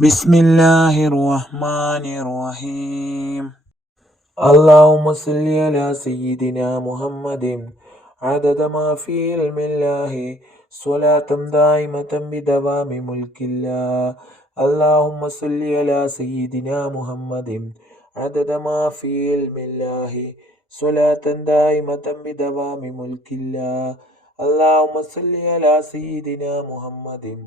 بسم الله الرحمن الرحيم اللهم صل على سيدنا محمد عدد ما في علم الله صلاة دائمة بدوام ملك الله اللهم صل على سيدنا محمد عدد ما في علم الله صلاة دائمة بدوام ملك الله اللهم صل على سيدنا محمد